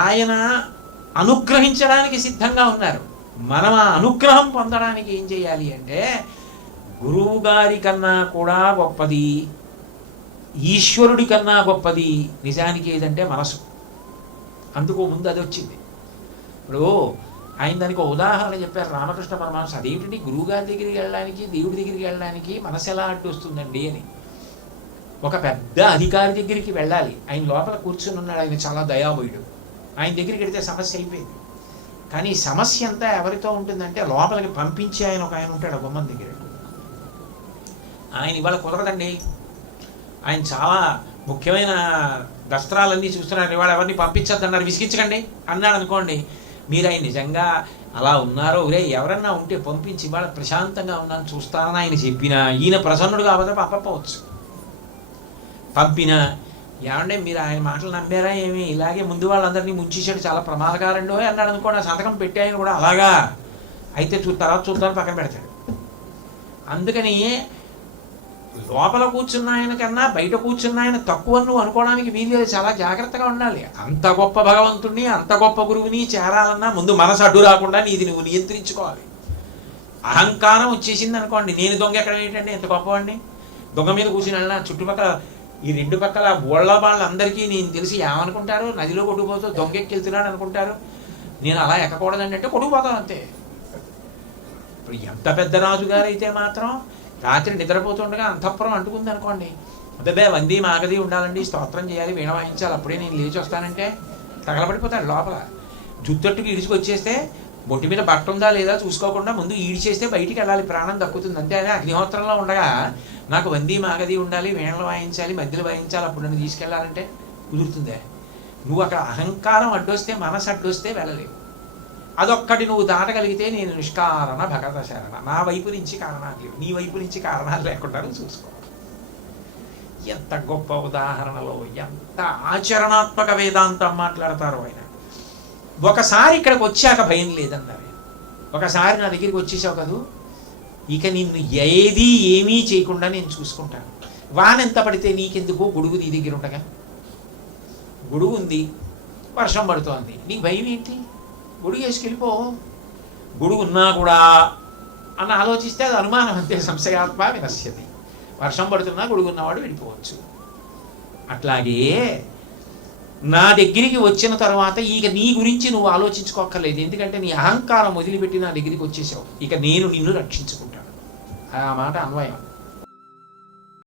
ఆయన అనుగ్రహించడానికి సిద్ధంగా ఉన్నారు. మనం ఆ అనుగ్రహం పొందడానికి ఏం చేయాలి అంటే, గురువు గారి కన్నా కూడా గొప్పది, ఈశ్వరుడి కన్నా గొప్పది నిజానికి ఏదంటే మనసు. అందుకు ముందు అది వచ్చింది. ఇప్పుడు ఆయన దానికి ఉదాహరణ చెప్పారు రామకృష్ణ పరమహంస. అదేమిటండి గురువుగారి దగ్గరికి వెళ్ళడానికి, దేవుడి దగ్గరికి వెళ్ళడానికి మనసు ఎలా అడ్డు వస్తుందండి అని. ఒక పెద్ద అధికారి దగ్గరికి వెళ్ళాలి, ఆయన లోపల కూర్చుని ఉన్నాడు, ఆయన చాలా దయామయుడు, ఆయన దగ్గరికి వెళితే సమస్య అయిపోయింది. కానీ సమస్య అంతా ఎవరితో ఉంటుందంటే లోపలికి పంపించి ఆయన ఒక ఆయన ఉంటాడు గుమ్మం దగ్గర. ఆయన ఇవాళ కుదరదండి, ఆయన చాలా ముఖ్యమైన దస్త్రాలన్నీ చూస్తున్నారు, ఇవాళ ఎవరిని పంపించద్దన్నారు, విసిగించకండి అన్నాడు అనుకోండి. మీరు ఆయన నిజంగా అలా ఉన్నారో ఒరే ఎవరన్నా ఉంటే పంపించి ఇవాళ ప్రశాంతంగా ఉన్నాను చూస్తానని ఆయన చెప్పినా ఈయన ప్రసన్నుడు కాకపోతే పంపవచ్చు. పంపినా ఏమంటే మీరు ఆయన మాటలు నమ్మారా ఏమి, ఇలాగే ముందు వాళ్ళందరినీ ముంచేసాడు, చాలా ప్రమాదకారండో అన్నాడు అనుకోండి. ఆ సంతకం పెట్టి ఆయన కూడా అలాగా అయితే తర్వాత చూద్దామని పక్కన పెడతాడు. అందుకని లోపల కూర్చున్న ఆయన కన్నా బయట కూర్చున్న ఆయన తక్కువ నువ్వు అనుకోవడానికి వీలు, చాలా జాగ్రత్తగా ఉండాలి. అంత గొప్ప భగవంతుడిని, అంత గొప్ప గురువుని చేరాలన్నా ముందు మనసు అడ్డు రాకుండా నీది నువ్వు నియంత్రించుకోవాలి. అహంకారం వచ్చేసింది అనుకోండి, నేను దొంగ ఎక్కడ ఏంటంటే ఎంత గొప్పవాడిని, దొంగ మీద కూర్చుని వెళ్ళినా చుట్టుపక్కల ఈ రెండు పక్కల ఓళ్ళ వాళ్ళందరికీ నేను తెలిసి ఏమనుకుంటారు, నదిలో కొట్టుకుపోతూ దొంగ ఎక్కెళ్తున్నాడు అనుకుంటారు. నేను అలా ఎక్కకూడదండి అంటే కొట్టుకుపోతాను అంతే. ఇప్పుడు ఎంత పెద్ద రాజుగారు అయితే మాత్రం రాత్రి నిద్రపోతుండగా అంతఃపురం అంటుకుంది అనుకోండి, అదే వంది మాగది ఉండాలండి, స్తోత్రం చేయాలి, వీణ వాయించాలి, అప్పుడే నేను లేచి వస్తానంటే తగలబడిపోతాడు లోపల. జుత్తట్టుకు ఈడ్చుకొచ్చేస్తే బొట్టి మీద బట్ట ఉందా లేదా చూసుకోకుండా ముందు ఈడ్చేస్తే బయటికి వెళ్ళాలి, ప్రాణం దక్కుతుంది అంతే. అదే అగ్నిహోత్రంలో ఉండగా నాకు వంది మాగది ఉండాలి, వీణలు వాయించాలి, మధ్యలో వాయించాలి, అప్పుడు నన్ను తీసుకెళ్ళాలంటే కుదురుతుందే? నువ్వు అక్కడ అహంకారం అడ్డొస్తే, మనసు అడ్డొస్తే వెళ్ళలేవు. అదొక్కటి నువ్వు దాటగలిగితే నేను నిష్కారణ భగత శరణ, నా వైపు నుంచి కారణాలు లేవు, నీ వైపు నుంచి కారణాలు లేకుండా చూసుకో. ఎంత గొప్ప ఉదాహరణలో, ఎంత ఆచరణాత్మక వేదాంతం మాట్లాడతారో ఆయన. ఒకసారి ఇక్కడికి వచ్చాక భయం లేదన్నారు. ఒకసారి నా దగ్గరికి వచ్చేసావు కదూ, ఇక నిన్ను ఏది ఏమీ చేయకుండా నేను చూసుకుంటాను. వానెంత పడితే నీకెందుకు, గొడుగు నీ దగ్గర ఉండగా. గొడుగు ఉంది, వర్షం పడుతోంది, నీకు భయం ఏంటి? గొడుగు వేసుకెళ్ళిపో. గొడుగు ఉన్నా కూడా అన్న ఆలోచిస్తే అది అనుమానం అంతే. సంశయాత్మ వినశ్యతి. వర్షం పడుతున్నా గొడుగు ఉన్నవాడు వెళ్ళిపోవచ్చు. అట్లాగే నా దగ్గరికి వచ్చిన తర్వాత ఇక నీ గురించి నువ్వు ఆలోచించుకోక్కర్లేదు, ఎందుకంటే నీ అహంకారం వదిలిపెట్టి నా దగ్గరికి వచ్చేసావు, ఇక నేను నిన్ను రక్షించుకుంటాను. ఆ మాట అన్వయం.